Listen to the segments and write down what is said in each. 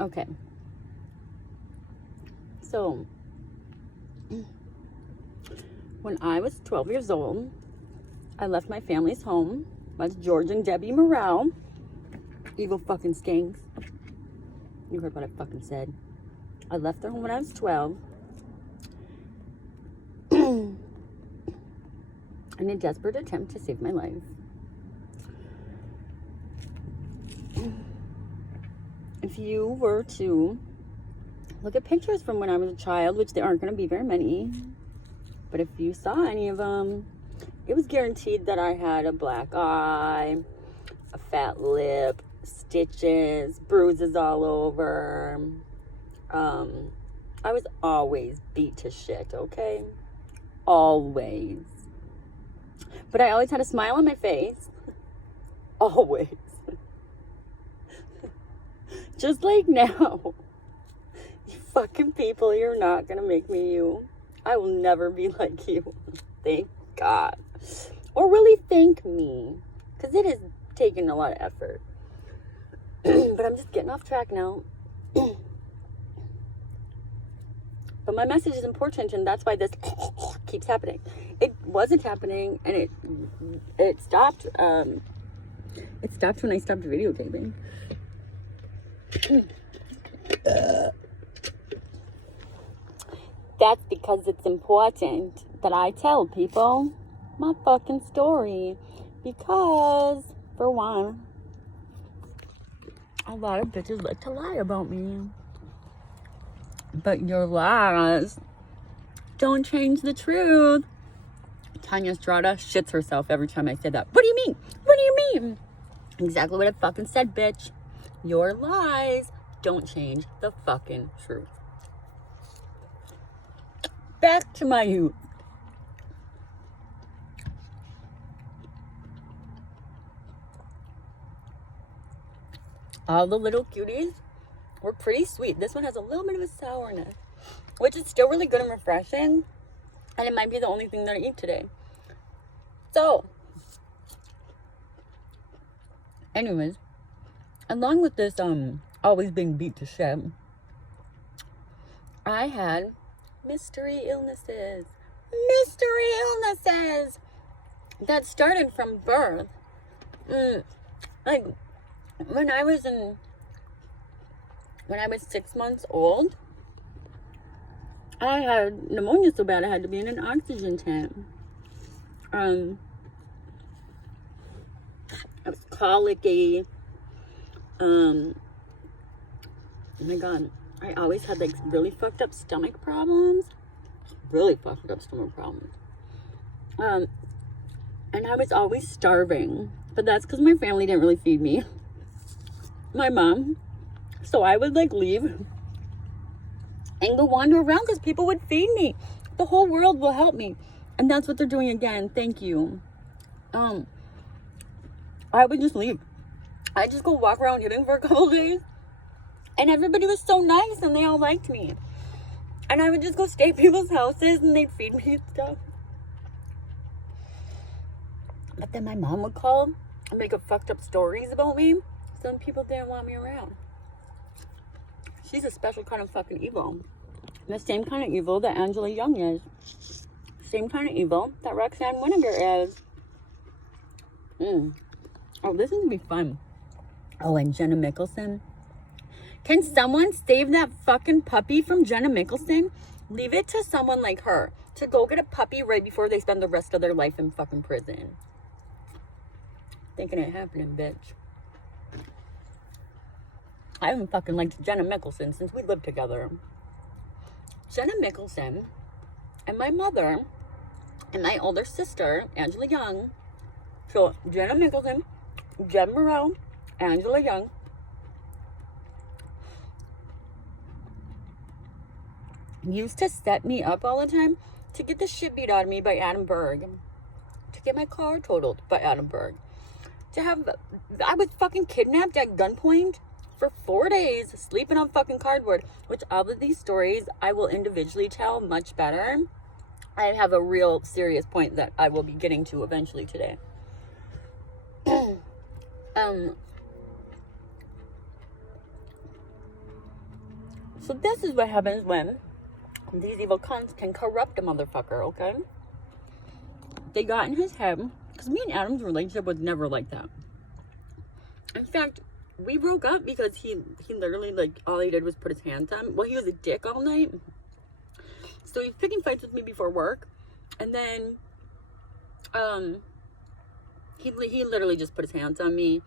Okay. So, when I was 12 years old, I left my family's home. That's George and Debbie Morrell. Evil fucking skanks. You heard what I fucking said. I left their home when I was 12. In a desperate attempt to save my life. If you were to look at pictures from when I was a child, which there aren't going to be very many, but if you saw any of them, it was guaranteed that I had a black eye, a fat lip, stitches, bruises all over. I was always beat to shit, okay? Always. But I always had a smile on my face. Always. Just like now. You fucking people, you're not gonna make me you. I will never be like you. Thank God. Or really thank me. Because it has taken a lot of effort. But I'm just getting off track now. But my message is important, and that's why this keeps happening. It wasn't happening, and it stopped. It stopped when I stopped videotaping. That's because it's important that I tell people my fucking story. Because, for one, a lot of bitches like to lie about me. But your lies don't change the truth. Tanya Strada shits herself every time I say that. What do you mean? What do you mean? Exactly what I fucking said, bitch. Your lies don't change the fucking truth. Back to my youth. All the little cuties were pretty sweet. This one has a little bit of a sourness, which is still really good and refreshing. And it might be the only thing that I eat today. So, anyways, along with this always being beat to shit, I had mystery illnesses that started from birth. Like when I was 6 months old, I had pneumonia so bad I had to be in an oxygen tank. I was colicky. Oh my God, I always had like really fucked up stomach problems. And I was always starving, but that's because my family didn't really feed me. My mom. So I would like leave and go wander around because people would feed me. The whole world will help me. And that's what they're doing again. Thank you. I would just leave. I'd just go walk around eating for a couple days. And everybody was so nice and they all liked me. And I would just go stay at people's houses and they'd feed me and stuff. But then my mom would call and make up fucked up stories about me. Some people didn't want me around. She's a special kind of fucking evil. The same kind of evil that Angela Young is. Same kind of evil that Roxanne Winnegar is. Oh, this is gonna be fun. Oh, and Jenna Nicholson. Can someone save that fucking puppy from Jenna Nicholson? Leave it to someone like her to go get a puppy right before they spend the rest of their life in fucking prison. Thinking it happening, bitch. I haven't fucking liked Jenna Nicholson since we lived together. Jenna Nicholson and my mother and my older sister, Angela Young. So, Jenna Nicholson, Jen Morrell, Angela Young. Used to set me up all the time to get the shit beat out of me by Adam Berg. To get my car totaled by Adam Berg. I was fucking kidnapped at gunpoint for 4 days, sleeping on fucking cardboard, which all of these stories I will individually tell much better. I have a real serious point that I will be getting to eventually today. So this is what happens when these evil cunts can corrupt a motherfucker, okay? They got in his head, because me and Adam's relationship was never like that. In fact, we broke up because he literally, like, all he did was put his hands on. Well, he was a dick all night. So he was picking fights with me before work. And then, he literally just put his hands on me.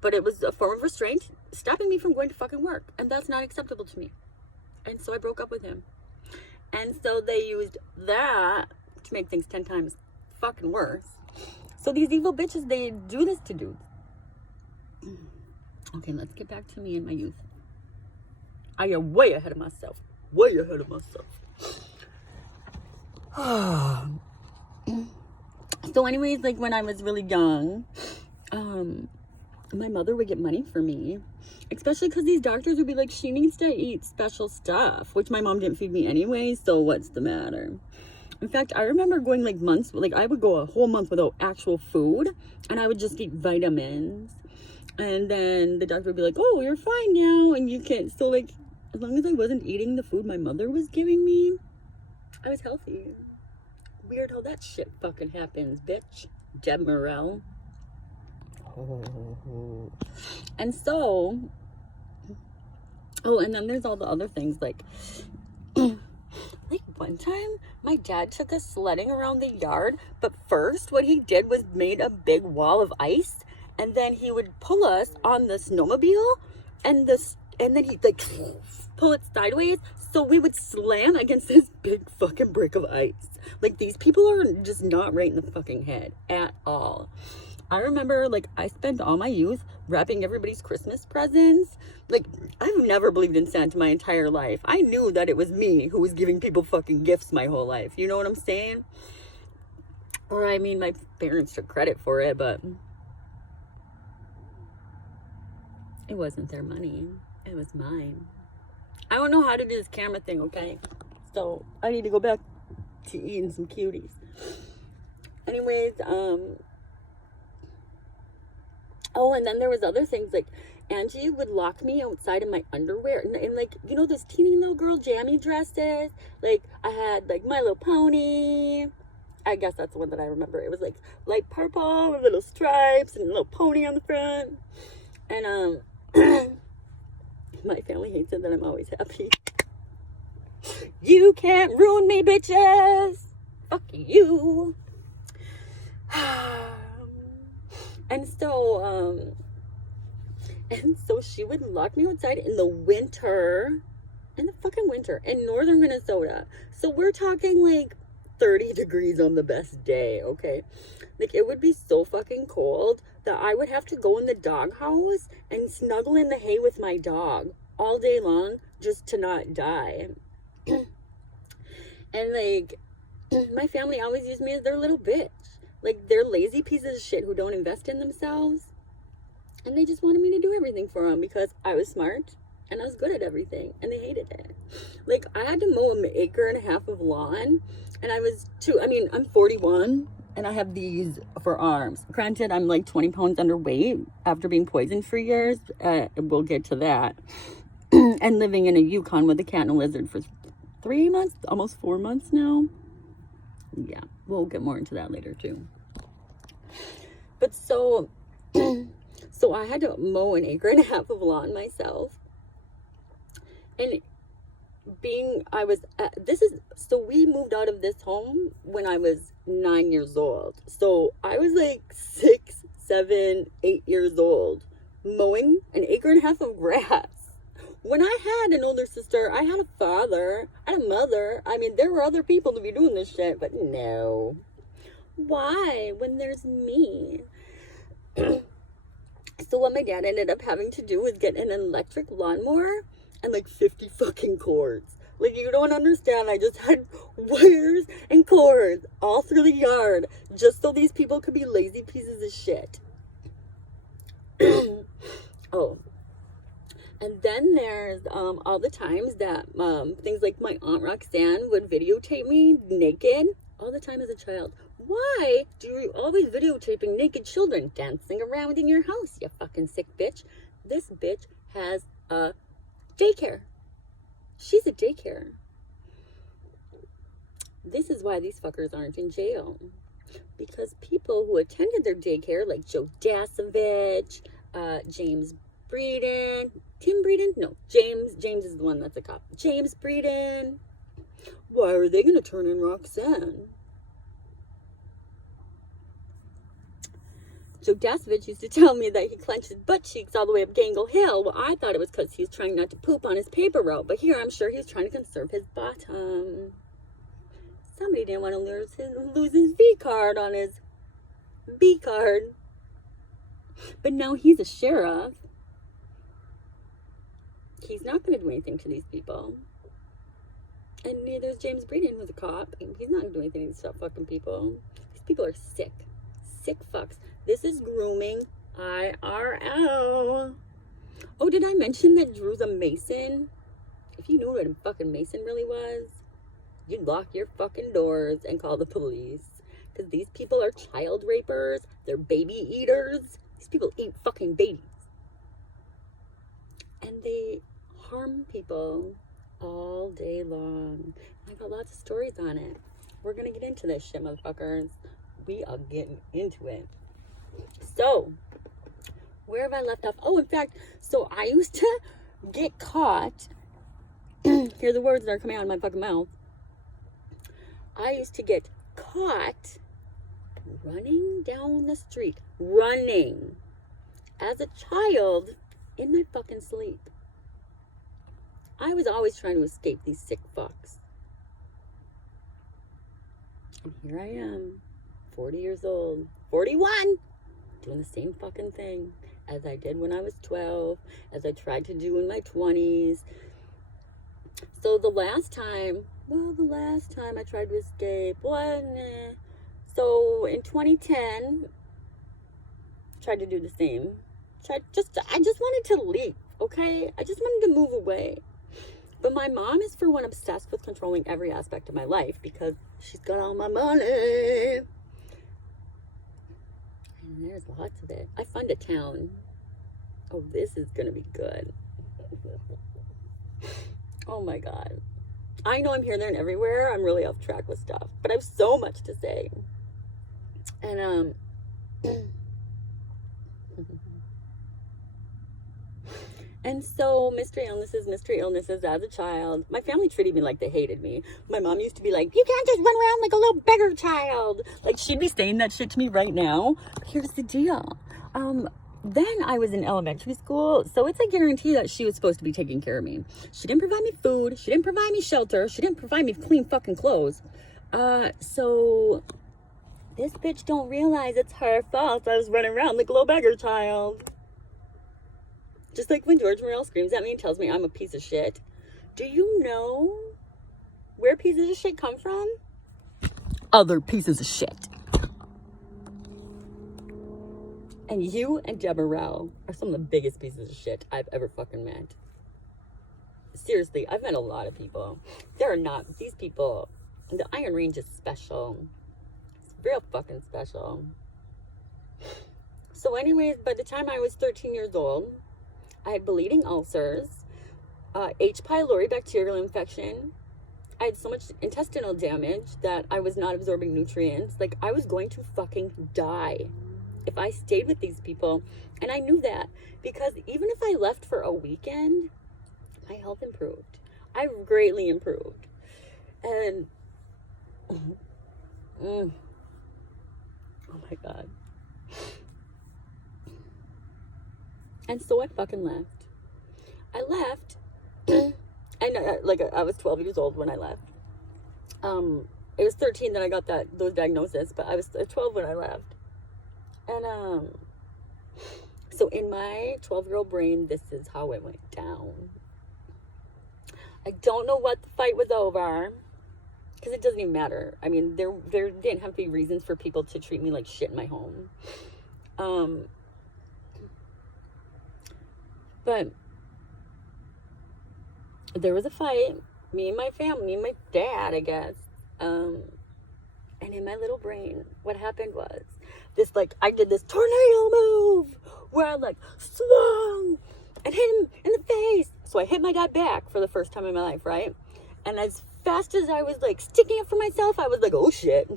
But it was a form of restraint, stopping me from going to fucking work. And that's not acceptable to me. And so I broke up with him. And so they used that to make things 10 times fucking worse. So these evil bitches, they do this to dudes. Okay, let's get back to me and my youth. I am way ahead of myself. Way ahead of myself. So anyways, like when I was really young, my mother would get money for me. Especially because these doctors would be like, she needs to eat special stuff. Which my mom didn't feed me anyway, so what's the matter? In fact, I remember going like months, like I would go a whole month without actual food. And I would just eat vitamins. And then the doctor would be like, oh, you're fine now. And you can, so like, as long as I wasn't eating the food my mother was giving me, I was healthy. Weird how that shit fucking happens, bitch. Deb Morell. And so, oh, and then there's all the other things, like, like one time, my dad took us sledding around the yard, but first what he did was made a big wall of ice. And then he would pull us on the snowmobile, and then he'd like pull it sideways, so we would slam against this big fucking brick of ice. Like, these people are just not right in the fucking head at all. I remember, like, I spent all my youth wrapping everybody's Christmas presents. Like, I've never believed in Santa my entire life. I knew that it was me who was giving people fucking gifts my whole life. You know what I'm saying? Or, I mean, my parents took credit for it, but it wasn't their money. It was mine. I don't know how to do this camera thing, okay? So, I need to go back to eating some cuties. Anyways, oh, and then there was other things, like, Angie would lock me outside in my underwear, and like, you know, those teeny little girl jammy dresses? Like, I had, like, My Little Pony. I guess that's the one that I remember. It was, like, light purple with little stripes and a little pony on the front. And, my family hates it that I'm always happy. You can't ruin me, bitches! Fuck you! And so she would lock me outside in the winter, in northern Minnesota. So we're talking like 30 degrees on the best day, okay? Like, it would be so fucking cold that I would have to go in the doghouse and snuggle in the hay with my dog all day long just to not die. And like, my family always used me as their little bitch. Like, they're lazy pieces of shit who don't invest in themselves. And they just wanted me to do everything for them because I was smart and I was good at everything. And they hated it. Like, I had to mow an acre and a half of lawn. And I'm 41 and I have these for arms. Granted, I'm like 20 pounds underweight after being poisoned for years. We'll get to that. And living in a Yukon with a cat and a lizard for 3 months, almost 4 months now. Yeah, we'll get more into that later too. But so I had to mow an acre and a half of lawn myself. And we moved out of this home when I was 9 years old. So I was like 6, 7, 8 years old, mowing an acre and a half of grass. When I had an older sister, I had a father, I had a mother. I mean, there were other people to be doing this shit, but no. Why? When there's me. So what my dad ended up having to do was get an electric lawnmower and like 50 fucking cords. Like, you don't understand. I just had wires and cords all through the yard just so these people could be lazy pieces of shit. Oh. And then there's all the times that things like my Aunt Roxanne would videotape me naked all the time as a child. Why do you always videotaping naked children dancing around in your house, you fucking sick bitch? This bitch has a daycare. She's at daycare. This is why these fuckers aren't in jail. Because people who attended their daycare, like Joe Dasovich, James Breeden, Tim Breeden? No, James is the one that's a cop. James Breeden. Why are they going to turn in Roxanne? Joe Dasovich used to tell me that he clenched his butt cheeks all the way up Gangle Hill. Well, I thought it was because he was trying not to poop on his paper route. But here, I'm sure he was trying to conserve his bottom. Somebody didn't want to lose his V card on his B card. But now he's a sheriff. He's not going to do anything to these people. And neither is James Breeden, who's a cop. He's not going to do anything to these fucking people. These people are sick. Sick fucks. This is grooming IRL. Oh, did I mention that Drew's a Mason? If you knew what a fucking Mason really was, you'd lock your fucking doors and call the police. Because these people are child rapers. They're baby eaters. These people eat fucking babies. And they harm people all day long. I got lots of stories on it. We're going to get into this shit, motherfuckers. We are getting into it. So, where have I left off? Oh, in fact, so I used to get caught. Here are the words that are coming out of my fucking mouth. I used to get caught running down the street. Running. As a child, in my fucking sleep. I was always trying to escape these sick fucks. And here I am, 40 years old, 41, doing the same fucking thing as I did when I was 12, as I tried to do in my 20s. So the last time I tried to escape, so in 2010, tried to do the same. I just wanted to leave, okay? I just wanted to move away. But my mom is, for one, obsessed with controlling every aspect of my life because she's got all my money. And there's lots of it. I fund a town. Oh, this is going to be good. Oh my God. I know I'm here, there, and everywhere. I'm really off track with stuff. But I have so much to say. And, and so, mystery illnesses as a child. My family treated me like they hated me. My mom used to be like, you can't just run around like a little beggar child. Like, she'd be saying that shit to me right now. But here's the deal. Then I was in elementary school, so it's a guarantee that she was supposed to be taking care of me. She didn't provide me food. She didn't provide me shelter. She didn't provide me clean fucking clothes. So this bitch don't realize it's her fault I was running around like a little beggar child. Just like when George Morrell screams at me and tells me I'm a piece of shit. Do you know where pieces of shit come from? Other pieces of shit. And you and Deborah Rao are some of the biggest pieces of shit I've ever fucking met. Seriously, I've met a lot of people. These people, the Iron Range is special. It's real fucking special. So anyways, by the time I was 13 years old, I had bleeding ulcers, H. pylori bacterial infection. I had so much intestinal damage that I was not absorbing nutrients. Like, I was going to fucking die if I stayed with these people. And I knew that because even if I left for a weekend, my health improved. I greatly improved. And oh my God. And so I fucking left. I left. And I was 12 years old when I left. It was 13 that I got those diagnoses, but I was 12 when I left. And so in my 12-year-old brain, this is how it went down. I don't know what the fight was over, because it doesn't even matter. I mean, there didn't have to be reasons for people to treat me like shit in my home. But there was a fight, me and my family, me and my dad, I guess. And in my little brain, what happened was I did this tornado move where I swung and hit him in the face. So I hit my dad back for the first time in my life, right? And as fast as I was like sticking up for myself, I was like, oh shit.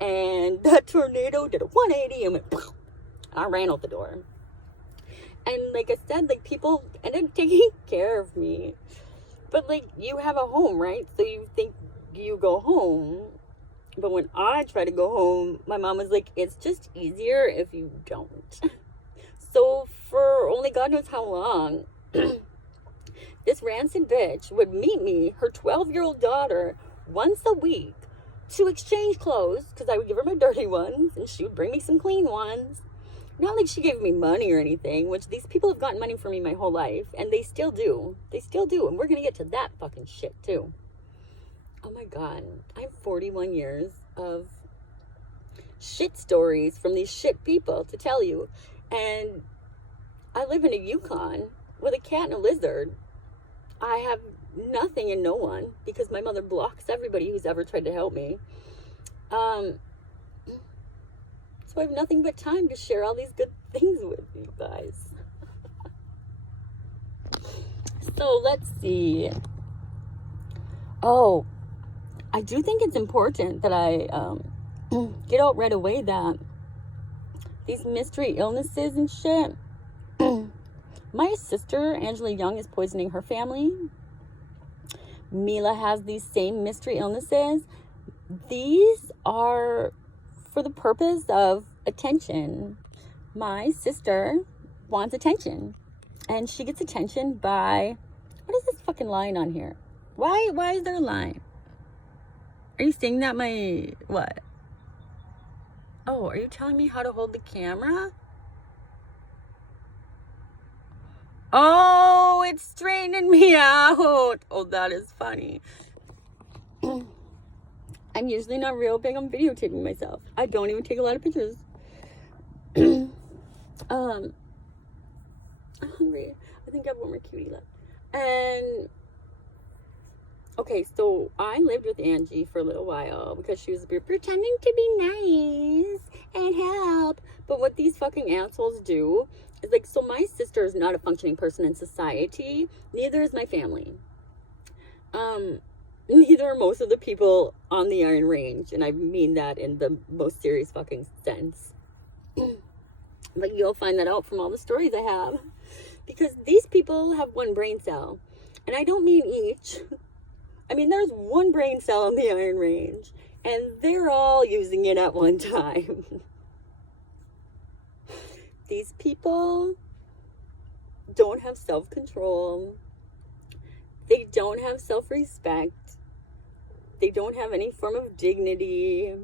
And that tornado did a 180 and went, pow. I ran out the door. And like I said, like people ended up taking care of me. But like you have a home, right? So you think you go home. But when I try to go home, my mom was like, it's just easier if you don't. So for only God knows how long, this rancid bitch would meet me, her 12-year-old daughter, once a week to exchange clothes, because I would give her my dirty ones and she would bring me some clean ones. Not like she gave me money or anything, which these people have gotten money from me my whole life, and they still do. They still do, and we're going to get to that fucking shit too. Oh my God, I have 41 years of shit stories from these shit people to tell you, and I live in a Yukon with a cat and a lizard. I have nothing and no one because my mother blocks everybody who's ever tried to help me. So I have nothing but time to share all these good things with you guys. So let's see. Oh, I do think it's important that I get out right away that these mystery illnesses and shit. My sister, Angela Young, is poisoning her family. Mila has these same mystery illnesses. These are for the purpose of attention. My sister wants attention. And she gets attention by... What is this fucking line on here? Why is there a line? Are you saying that my... What? Oh, are you telling me how to hold the camera? Oh, it's straightening me out. Oh, that is funny. I'm usually not real big on videotaping myself. I don't even take a lot of pictures. I'm hungry. I think I have one more cutie left. And okay, so I lived with Angie for a little while because she was pretending to be nice and help. But what these fucking assholes do is like, so my sister is not a functioning person in society. Neither is my family. Neither are most of the people on the Iron Range. And I mean that in the most serious fucking sense. But you'll find that out from all the stories I have. Because these people have one brain cell. And I don't mean each. I mean, there's one brain cell on the Iron Range. And they're all using it at one time. These people don't have self-control. They don't have self-respect. They don't have any form of dignity.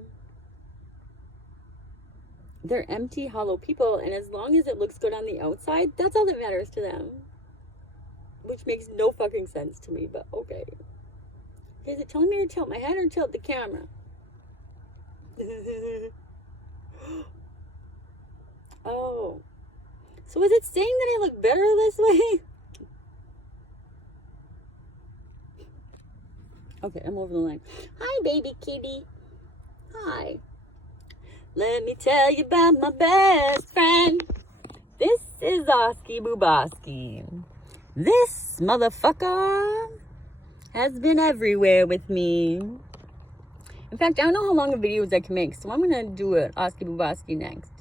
They're empty, hollow people. And as long as it looks good on the outside, that's all that matters to them. Which makes no fucking sense to me, but okay. Is it telling me to tilt my head or tilt the camera? Oh. So is it saying that I look better this way? Okay, I'm over the line. Hi, baby kitty. Hi. Let me tell you about my best friend. This is Oski Booboski. This motherfucker has been everywhere with me. In fact, I don't know how long of videos I can make, so I'm going to do an Oski Booboski next.